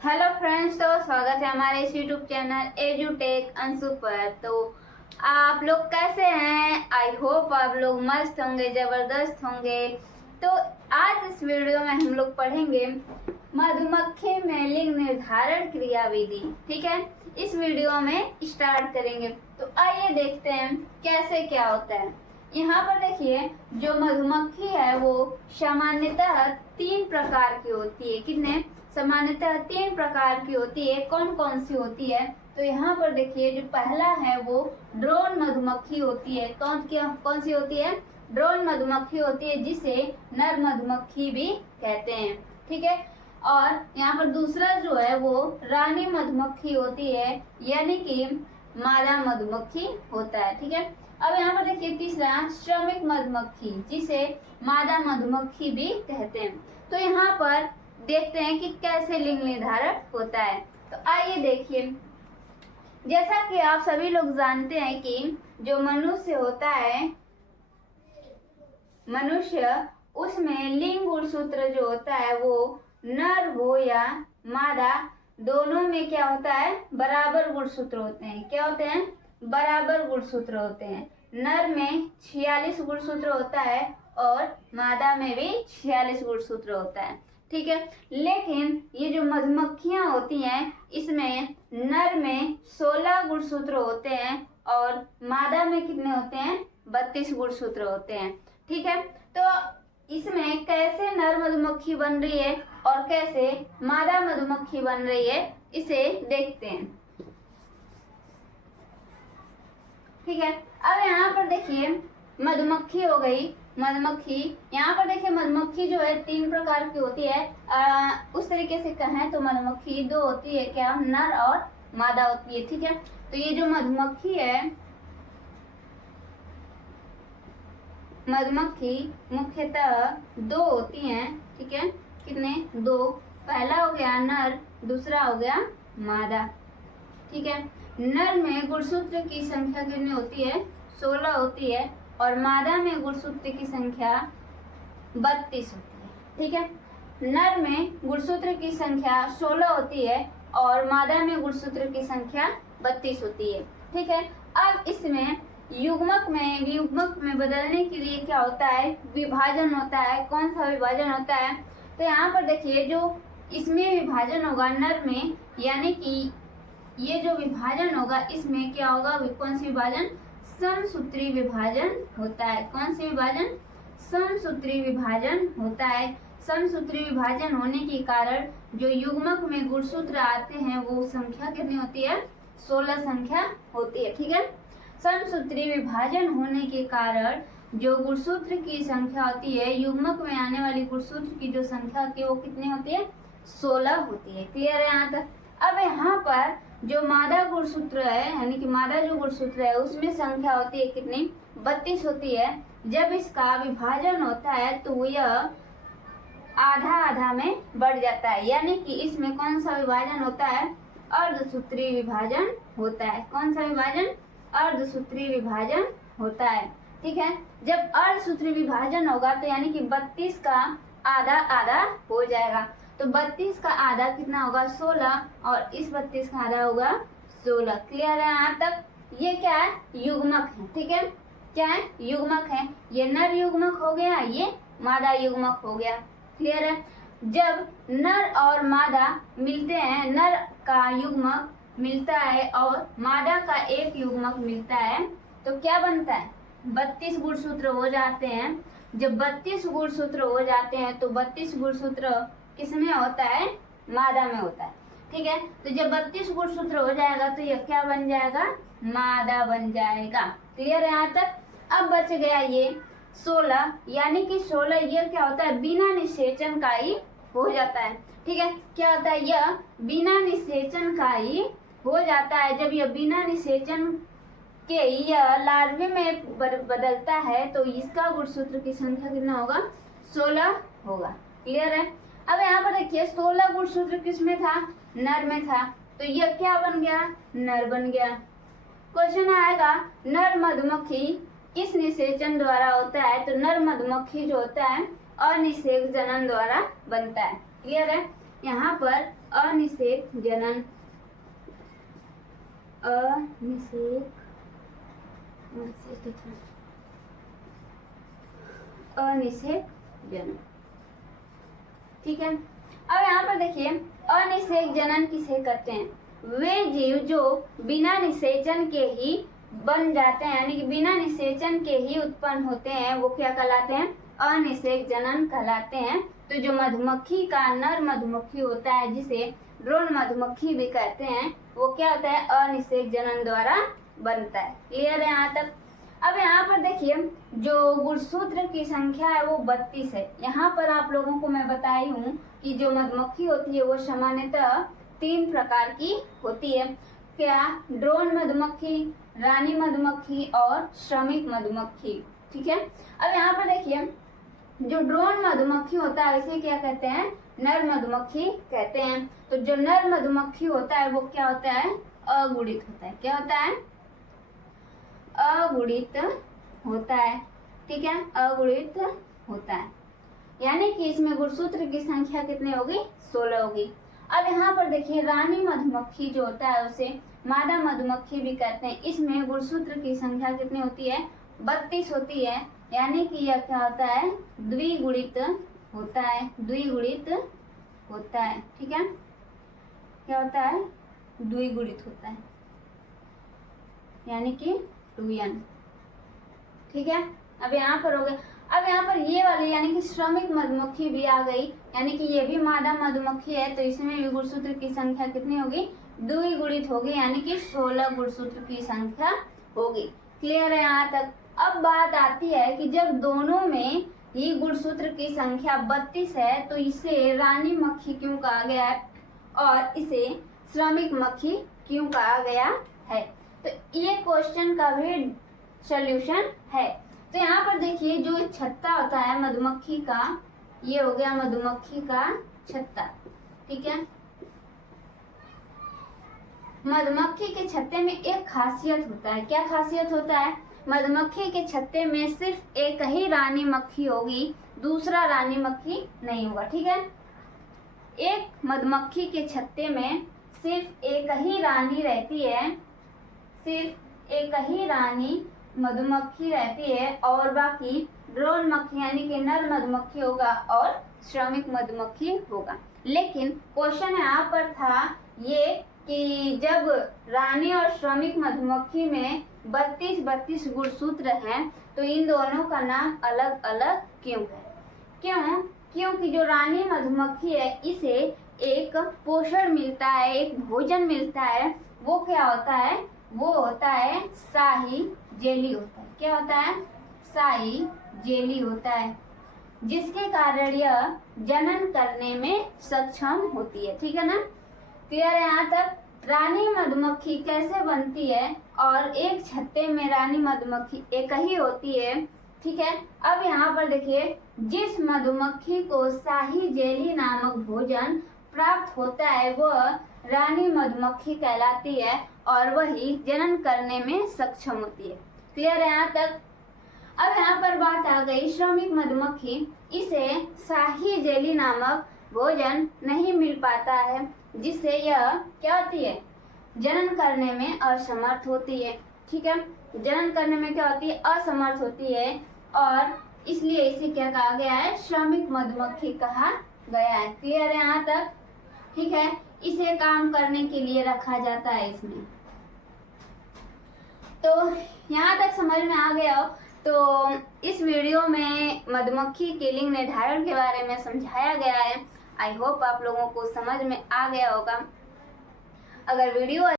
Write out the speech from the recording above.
Hello friends, तो स्वागत है हमारे इस यूट्यूब चैनल एजुटेक अंशु पर। तो आप लोग कैसे हैं? आई होप आप लोग मस्त होंगे, ज़बरदस्त होंगे। तो आज इस वीडियो में हम लोग पढ़ेंगे मधुमक्खी में लिंग निर्धारण क्रिया विधि। ठीक है, इस वीडियो में स्टार्ट करेंगे। तो आइए देखते हैं कैसे क्या होता है। यहाँ पर देखिए, जो मधुमक्खी है वो सामान्यतः 3 प्रकार की होती है। कितने? सामान्यतः 3 प्रकार की होती है। कौन कौन सी होती है? तो यहाँ पर देखिए, जो पहला है वो ड्रोन मधुमक्खी होती है। कौन सी होती है? ड्रोन मधुमक्खी होती है, जिसे नर मधुमक्खी भी कहते हैं। ठीक है, और यहाँ पर दूसरा जो है वो रानी मधुमक्खी होती है, यानी कि मादा मधुमक्खी होता है। ठीक है, अब यहाँ पर देखिए तीसरा श्रमिक मधुमक्खी, जिसे मादा मधुमक्खी भी कहते हैं। तो यहाँ पर देखते हैं कि कैसे लिंग निर्धारण होता है। तो आइए देखिए, जैसा कि आप सभी लोग जानते हैं कि जो मनुष्य होता है, मनुष्य, उसमें लिंग गुणसूत्र जो होता है वो नर हो या मादा, दोनों में क्या होता है? बराबर गुणसूत्र होते हैं। क्या होते हैं? बराबर गुणसूत्र होते हैं। नर में 46 गुणसूत्र होता है और मादा में भी 46 गुणसूत्र होता है। ठीक है, लेकिन ये जो मधुमक्खियां होती हैं, इसमें नर में 16 गुणसूत्र होते हैं और मादा में कितने होते हैं? 32 गुणसूत्र होते हैं। ठीक है, तो इसमें कैसे नर मधुमक्खी बन रही है और कैसे मादा मधुमक्खी बन रही है, इसे देखते हैं। ठीक है, अब यहाँ पर देखिए मधुमक्खी हो गई। मधुमक्खी, यहाँ पर देखिए मधुमक्खी जो है 3 प्रकार की होती है। उस तरीके से कहें तो मधुमक्खी 2 होती है, क्या? नर और मादा होती है। ठीक है, तो ये जो मधुमक्खी है, मधुमक्खी मुख्यतः 2 होती हैं। ठीक है, कितने? 2। पहला हो गया नर, दूसरा हो गया मादा। ठीक है, नर में गुणसूत्र की संख्या कितनी होती है? 16 होती है और मादा में गुणसूत्र की संख्या 32 होती है। ठीक है, नर में गुणसूत्र की संख्या 16 होती है और मादा में गुणसूत्र की संख्या 32 होती है। ठीक है, अब इसमें युग्मक में बदलने के लिए क्या होता है? विभाजन होता है। कौन सा विभाजन होता है? तो यहाँ पर देखिए, जो इसमें विभाजन होगा नर में, यानी कि ये जो विभाजन होगा इसमें क्या होगा? कौन सी विभाजन? समसूत्री विभाजन होता है। कौन सी विभाजन? समसूत्री विभाजन होता है। समसूत्री विभाजन होने के कारण जो युग्मक में गुणसूत्र आते हैं वो संख्या कितनी होती है? 16 संख्या होती है। ठीक है, समसूत्री विभाजन होने के कारण जो गुणसूत्र की संख्या होती है, युग्मक में आने वाली गुणसूत्र की जो संख्या होती है वो कितनी होती है? 16 होती है। क्लियर है यहाँ तक? अब यहाँ पर जो मादा गुणसूत्र है, यानी कि मादा जो गुणसूत्र है, उसमें संख्या होती है कितनी? 32 होती है। जब इसका विभाजन होता है तो यह आधा आधा में बढ़ जाता है, यानी कि इसमें कौन सा विभाजन होता है? अर्धसूत्री विभाजन होता है। कौन सा विभाजन? अर्धसूत्री विभाजन होता है। ठीक है, जब अर्धसूत्री विभाजन होगा तो यानी कि 32 का आधा आधा हो जाएगा। तो 32 का आधा कितना होगा? 16, और इस 32 का आधा होगा 16। क्लियर है यहाँ तक? ये क्या है? युग्मक है। ठीक है, क्या है? युग्मक है। ये नर युग्मक हो गया, ये मादा युग्मक हो गया। क्लियर है? जब नर और मादा मिलते हैं, नर का युग्मक मिलता है और मादा का एक युग्मक मिलता है, तो क्या बनता है? 32 गुणसूत्र हो जाते हैं। जब 32 गुणसूत्र हो जाते हैं तो 32 गुणसूत्र किसमें होता है? मादा में होता है। ठीक है, तो जब 32 गुणसूत्र हो जाएगा तो यह क्या बन जाएगा? मादा बन जाएगा। क्लियर है यहाँ तक? अब बच गया ये 16, यानी कि 16 ये क्या होता है? बिना निषेचन का ही हो जाता है। ठीक है, क्या होता है? यह बिना निषेचन का ही हो जाता है। जब यह बिना निषेचन के यह लार्वे में बदलता है तो इसका गुणसूत्र की संख्या कितना होगा? 16 होगा। क्लियर है? अब यहाँ पर देखिए 16 गुणसूत्र किसमें था? नर में था, तो यह क्या बन गया? नर बन गया। क्वेश्चन आएगा, नर मधुमक्खी किस निषेचन द्वारा होता है? तो नर मधुमक्खी जो होता है अनिषेक जनन द्वारा बनता है। क्लियर है? यहाँ पर अनिषेक जनन, अनिषेक जनन, ठीक है। अब यहाँ पर देखिए अनिषेक जनन किसे कहते हैं? वे जीव जो बिना निषेचन के ही बन जाते हैं, यानी कि बिना निषेचन के ही उत्पन्न होते हैं, वो क्या कहलाते हैं? अनिषेक जनन कहलाते हैं। तो जो मधुमक्खी का नर मधुमक्खी होता है, जिसे ड्रोन मधुमक्खी भी कहते हैं, वो क्या होता है? अनिषेक जनन द्वारा बनता है। क्लियर है यहाँ तक? अब यहाँ पर देखिए जो गुणसूत्र की संख्या है वो 32 है। यहाँ पर आप लोगों को मैं बताई हूँ कि जो मधुमक्खी होती है वो सामान्यतः 3 प्रकार की होती है। क्या? ड्रोन मधुमक्खी, रानी मधुमक्खी और श्रमिक मधुमक्खी, ठीक है। अब यहाँ पर देखिए जो ड्रोन मधुमक्खी होता है इसे क्या कहते हैं? नर मधुमक्खी कहते हैं। तो जो नर मधुमक्खी होता है वो क्या होता है? अगुणित होता है। क्या होता है? अगुणित होता है, ठीक है, अगुणित होता है। यानी कि इसमें गुणसूत्र की संख्या कितनी होगी? 16 होगी। अब यहाँ पर देखिए रानी मधुमक्खी जो होता है उसे मादा मधुमक्खी भी कहते हैं। इसमें गुणसूत्र की संख्या कितनी होती है? 32 होती है। यानी कि यह क्या होता है? द्विगुणित होता है, द्विगुणित होता है, ठीक है। क्या होता है? द्विगुणित होता है, यानी कि 2n, ठीक है। अब यहाँ पर हो गया। अब यहाँ पर ये वाली यानी कि श्रमिक मधुमक्खी भी आ गई, यानी कि ये भी मादा मधुमक्खी है। तो इसमें भी गुणसूत्र की संख्या कितनी होगी? द्विगुणित होगी, यानी कि 16 गुणसूत्र की संख्या होगी। क्लियर है यहाँ तक? अब बात आती है कि जब दोनों में ही गुणसूत्र की संख्या 32 है तो इसे रानी मक्खी क्यों कहा गया है और इसे श्रमिक मक्खी क्यों कहा गया है? तो ये क्वेश्चन का भी सॉल्यूशन है। तो यहाँ पर देखिए जो छत्ता होता है मधुमक्खी का, ये हो गया मधुमक्खी का छत्ता, ठीक है। मधुमक्खी के छत्ते में एक खासियत होता है। क्या खासियत होता है? मधुमक्खी के छत्ते में सिर्फ एक ही रानी मक्खी होगी, दूसरा रानी मक्खी नहीं होगा, ठीक है। एक मधुमक्खी के छत्ते में सिर्फ एक ही रानी रहती है, सिर्फ एक ही रानी मधुमक्खी रहती है और बाकी ड्रोन मक्खी यानी कि नर मधुमक्खी होगा और श्रमिक मधुमक्खी होगा। लेकिन क्वेश्चन यहाँ पर था ये कि जब रानी और श्रमिक मधुमक्खी में 32 गुणसूत्र हैं तो इन दोनों का नाम अलग अलग क्यों है? क्यों? क्योंकि जो रानी मधुमक्खी है इसे एक पोषण मिलता है, एक भोजन मिलता है। वो क्या होता है? वो होता है शाही जेली होता है। क्या होता है? शाही जेली होता है, जिसके कारण यह जनन करने में सक्षम होती है, ठीक है ना। क्लियर है यहाँ तक? रानी मधुमक्खी कैसे बनती है और एक छत्ते में रानी मधुमक्खी एक ही होती है, ठीक है। अब यहाँ पर देखिए जिस मधुमक्खी को शाही जेली नामक भोजन प्राप्त होता है वह रानी मधुमक्खी कहलाती है और वही जनन करने में सक्षम होती है। क्लियर है यहाँ तक? अब यहाँ पर बात आ गई श्रमिक मधुमक्खी, इसे शाही जेली नामक भोजन नहीं मिल पाता है, जिससे यह क्या होती है? जनन करने में असमर्थ होती है, ठीक है। जनन करने में क्या होती है? असमर्थ होती है और इसलिए इसे क्या कहा गया है? श्रमिक मधुमक्खी कहा गया है। क्लियर है यहाँ तक? ठीक है। इसे काम करने के लिए रखा जाता है इसमें। तो यहाँ तक समझ में आ गया हो? तो इस वीडियो में मधुमक्खी के लिंग निर्धारण के बारे में समझाया गया है। आई होप आप लोगों को समझ में आ गया होगा। अगर वीडियो